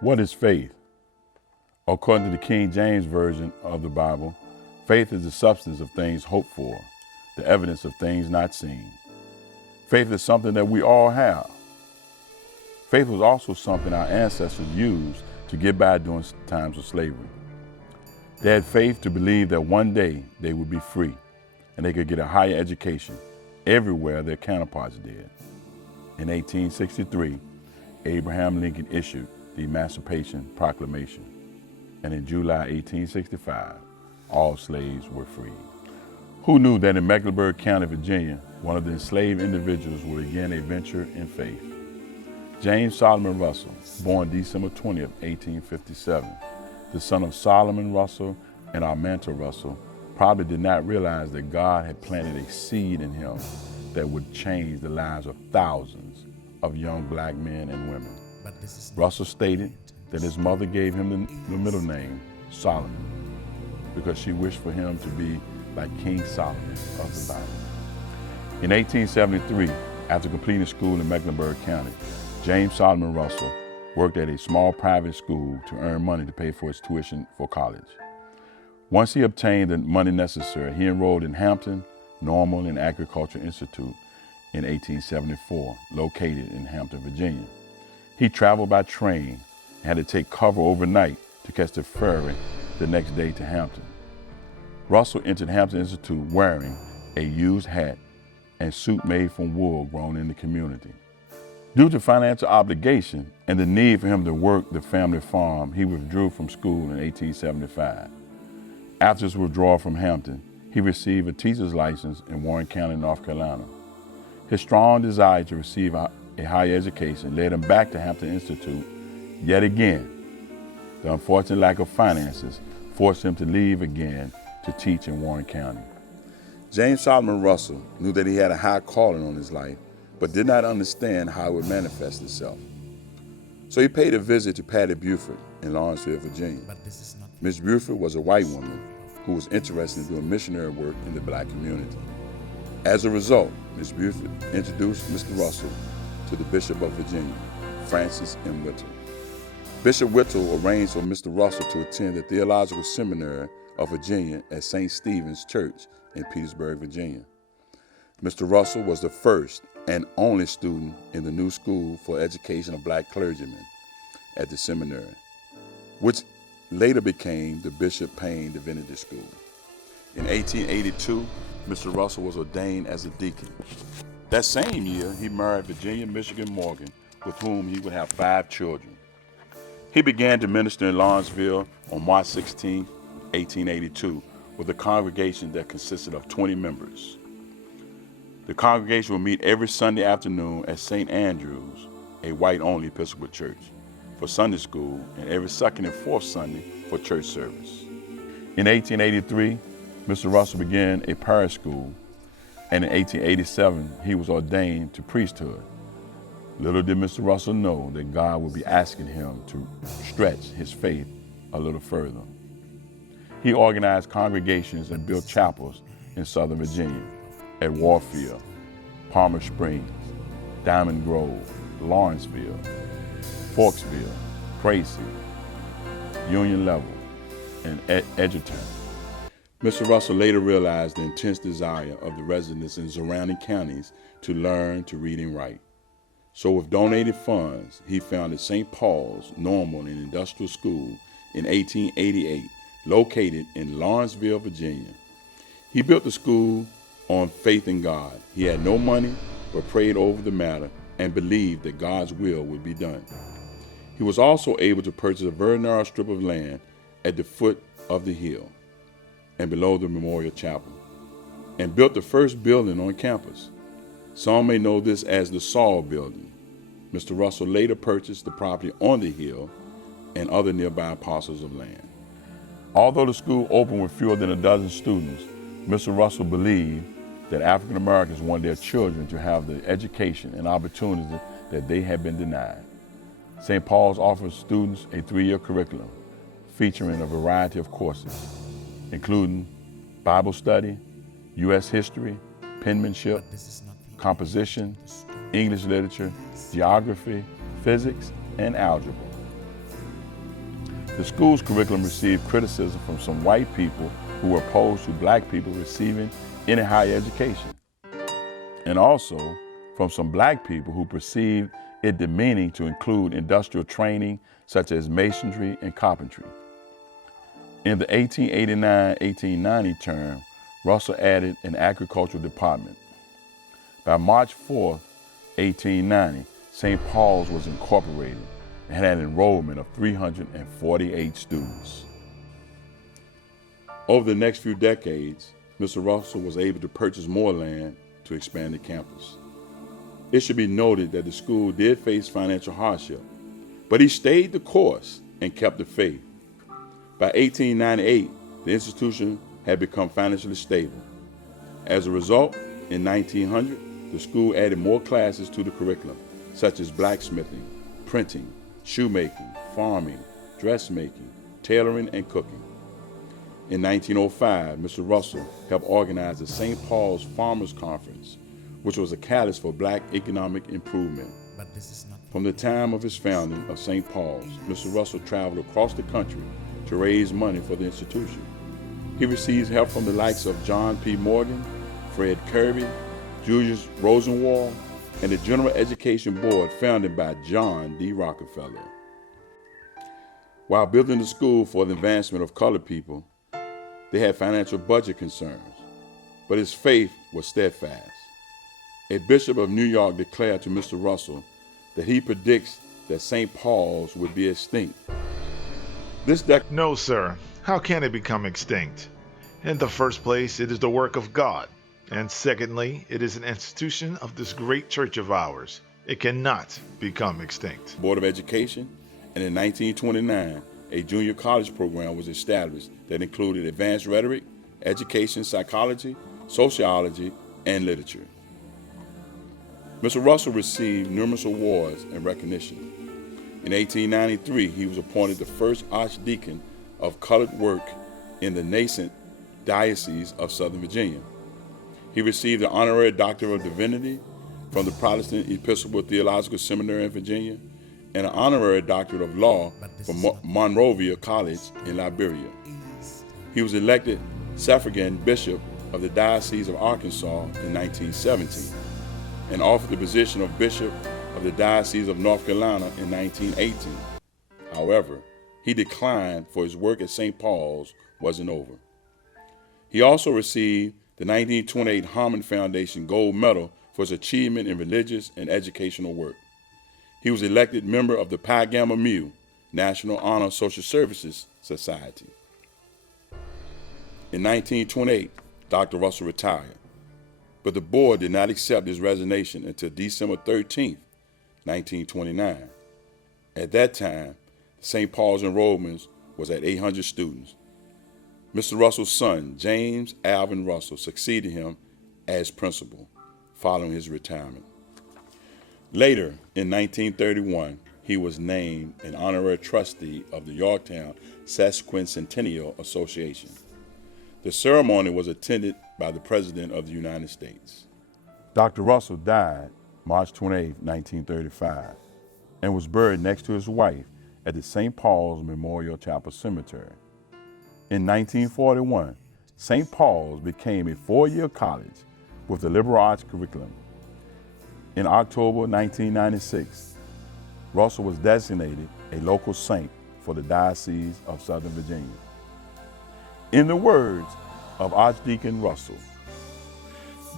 What is faith? According to the King James Version of the Bible, faith is the substance of things hoped for, the evidence of things not seen. Faith is something that we all have. Faith was also something our ancestors used to get by during times of slavery. They had faith to believe that one day they would be free and they could get a higher education everywhere their counterparts did. In 1863, Abraham Lincoln issued the Emancipation Proclamation, and in July 1865, all slaves were freed. Who knew that in Mecklenburg County, Virginia, one of the enslaved individuals would begin a venture in faith? James Solomon Russell, born December 20th, 1857, the son of Solomon Russell and Armanta Russell, probably did not realize that God had planted a seed in him that would change the lives of thousands of young black men and women. Russell stated that his mother gave him the middle name Solomon because she wished for him to be like King Solomon of the Bible. In 1873, after completing school in Mecklenburg County, James Solomon Russell worked at a small private school to earn money to pay for his tuition for college. Once he obtained the money necessary, he enrolled in Hampton Normal and Agricultural Institute in 1874, located in Hampton, Virginia. He traveled by train and had to take cover overnight to catch the ferry the next day to Hampton. Russell entered Hampton Institute wearing a used hat and suit made from wool grown in the community. Due to financial obligation and the need for him to work the family farm, he withdrew from school in 1875. After his withdrawal from Hampton, he received a teacher's license in Warren County, North Carolina. His strong desire to receive a higher education led him back to Hampton Institute yet again. The unfortunate lack of finances forced him to leave again to teach in Warren County. James Solomon Russell knew that he had a high calling on his life, but did not understand how it would manifest itself. So he paid a visit to Patty Buford in Lawrenceville, Virginia. Miss Buford was a white woman who was interested in doing missionary work in the black community. As a result, Miss Buford introduced Mr. Russell to the Bishop of Virginia, Francis M. Whittle. Bishop Whittle arranged for Mr. Russell to attend the Theological Seminary of Virginia at St. Stephen's Church in Petersburg, Virginia. Mr. Russell was the first and only student in the new school for education of black clergymen at the seminary, which later became the Bishop Payne Divinity School. In 1882, Mr. Russell was ordained as a deacon. That same year, he married Virginia Michigan Morgan, with whom he would have 5 children. He began to minister in Lawrenceville on March 16, 1882, with a congregation that consisted of 20 members. The congregation would meet every Sunday afternoon at St. Andrew's, a white-only Episcopal church, for Sunday school, and every second and fourth Sunday for church service. In 1883, Mr. Russell began a parish school, and in 1887, he was ordained to priesthood. Little did Mr. Russell know that God would be asking him to stretch his faith a little further. He organized congregations and built chapels in Southern Virginia, at Warfield, Palmer Springs, Diamond Grove, Lawrenceville, Forksville, Tracy, Union Level, and Edgerton. Mr. Russell later realized the intense desire of the residents in surrounding counties to learn to read and write. So with donated funds, he founded St. Paul's Normal and Industrial School in 1888, located in Lawrenceville, Virginia. He built the school on faith in God. He had no money, but prayed over the matter and believed that God's will would be done. He was also able to purchase a very narrow strip of land at the foot of the hill and below the Memorial Chapel, and built the first building on campus. Some may know this as the Saul Building. Mr. Russell later purchased the property on the hill and other nearby parcels of land. Although the school opened with fewer than a dozen students, Mr. Russell believed that African Americans wanted their children to have the education and opportunities that they had been denied. St. Paul's offers students a 3-year curriculum featuring a variety of courses, including Bible study, U.S. history, penmanship, composition, English literature, geography, physics, and algebra. The school's curriculum received criticism from some white people who were opposed to black people receiving any higher education, and also from some black people who perceived it demeaning to include industrial training such as masonry and carpentry. In the 1889-1890 term, Russell added an agricultural department. By March 4, 1890, St. Paul's was incorporated and had an enrollment of 348 students. Over the next few decades, Mr. Russell was able to purchase more land to expand the campus. It should be noted that the school did face financial hardship, but he stayed the course and kept the faith. By 1898, the institution had become financially stable. As a result, in 1900, the school added more classes to the curriculum, such as blacksmithing, printing, shoemaking, farming, dressmaking, tailoring, and cooking. In 1905, Mr. Russell helped organize the St. Paul's Farmers Conference, which was a catalyst for black economic improvement. From the time of his founding of St. Paul's, Mr. Russell traveled across the country to raise money for the institution. He received help from the likes of John P. Morgan, Fred Kirby, Julius Rosenwald, and the General Education Board founded by John D. Rockefeller. While building the school for the advancement of colored people, they had financial budget concerns, but his faith was steadfast. A bishop of New York declared to Mr. Russell that he predicts that St. Paul's would be extinct. No, sir. How can it become extinct? In the first place, it is the work of God. And secondly, it is an institution of this great church of ours. It cannot become extinct. Board of Education, and in 1929, a junior college program was established that included advanced rhetoric, education, psychology, sociology, and literature. Mr. Russell received numerous awards and recognition. In 1893, he was appointed the first archdeacon of colored work in the nascent Diocese of Southern Virginia. He received an honorary Doctor of Divinity from the Protestant Episcopal Theological Seminary in Virginia and an honorary Doctorate of Law from Monrovia College in Liberia. He was elected suffragan bishop of the Diocese of Arkansas in 1917 and offered the position of Bishop of the Diocese of North Carolina in 1918. However, he declined for his work at St. Paul's wasn't over. He also received the 1928 Harmon Foundation Gold Medal for his achievement in religious and educational work. He was elected member of the Pi Gamma Mu National Honor Social Services Society. In 1928, Dr. Russell retired, but the board did not accept his resignation until December 13, 1929. At that time, St. Paul's enrollment was at 800 students. Mr. Russell's son, James Alvin Russell, succeeded him as principal following his retirement. Later, in 1931, he was named an honorary trustee of the Yorktown Sesquicentennial Association. The ceremony was attended by the President of the United States. Dr. Russell died March 28, 1935, and was buried next to his wife at the St. Paul's Memorial Chapel Cemetery. In 1941, St. Paul's became a four-year college with a liberal arts curriculum. In October 1996, Russell was designated a local saint for the Diocese of Southern Virginia. In the words of Archdeacon Russell,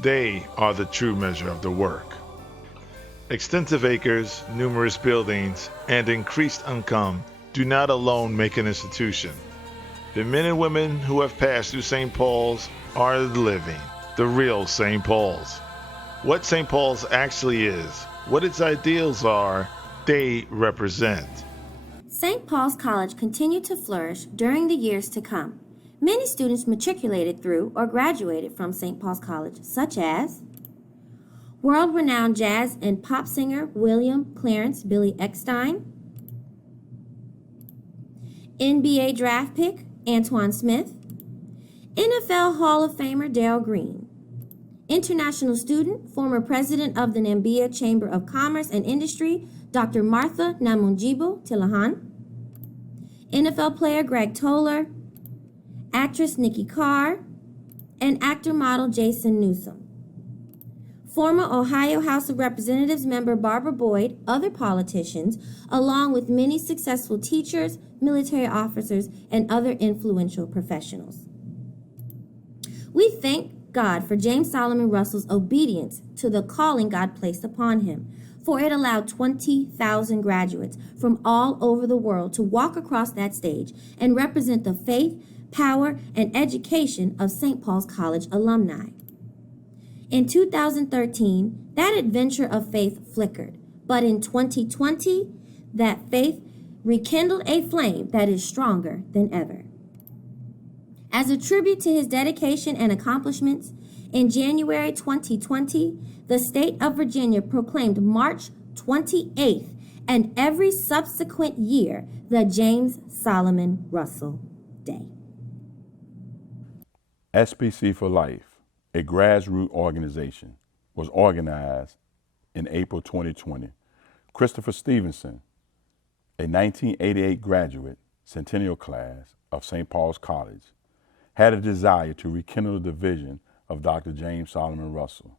they are the true measure of the work. Extensive acres, numerous buildings, and increased income do not alone make an institution. The men and women who have passed through St. Paul's are the living, the real St. Paul's. What St. Paul's actually is, what its ideals are, they represent. St. Paul's College continued to flourish during the years to come. Many students matriculated through or graduated from St. Paul's College, such as world-renowned jazz and pop singer William Clarence Billy Eckstein, NBA draft pick Antoine Smith, NFL Hall of Famer Darrell Green, international student, former president of the Namibia Chamber of Commerce and Industry, Dr. Martha Namunjibo Tilahan, NFL player Greg Toller, actress Nikki Carr, and actor-model Jason Newsom. Former Ohio House of Representatives member Barbara Boyd, other politicians, along with many successful teachers, military officers, and other influential professionals. We thank God for James Solomon Russell's obedience to the calling God placed upon him, for it allowed 20,000 graduates from all over the world to walk across that stage and represent the faith, power, and education of St. Paul's College alumni. In 2013, that adventure of faith flickered, but in 2020, that faith rekindled a flame that is stronger than ever. As a tribute to his dedication and accomplishments, in January 2020, the state of Virginia proclaimed March 28th and every subsequent year the James Solomon Russell Day. SPC4LIFE, a grassroots organization, was organized in April 2020. Christopher Stevenson, a 1988 graduate centennial class of St. Paul's College, had a desire to rekindle the vision of Dr. James Solomon Russell.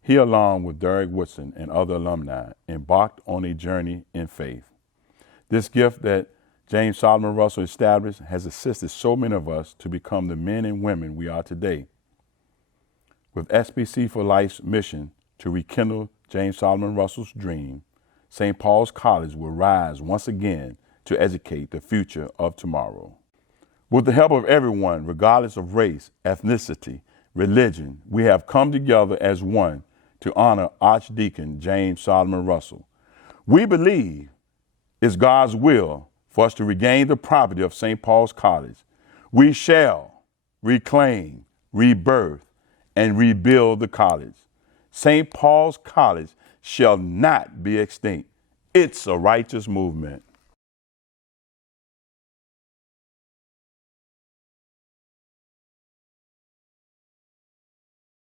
He, along with Derek Woodson and other alumni, embarked on a journey in faith. This gift that James Solomon Russell established has assisted so many of us to become the men and women we are today. With SPC4LIFE's mission to rekindle James Solomon Russell's dream, St. Paul's College will rise once again to educate the future of tomorrow. With the help of everyone, regardless of race, ethnicity, religion, we have come together as one to honor Archdeacon James Solomon Russell. We believe it's God's will for us to regain the property of St. Paul's College. We shall reclaim, rebirth, and rebuild the college. St. Paul's College shall not be extinct. It's a righteous movement.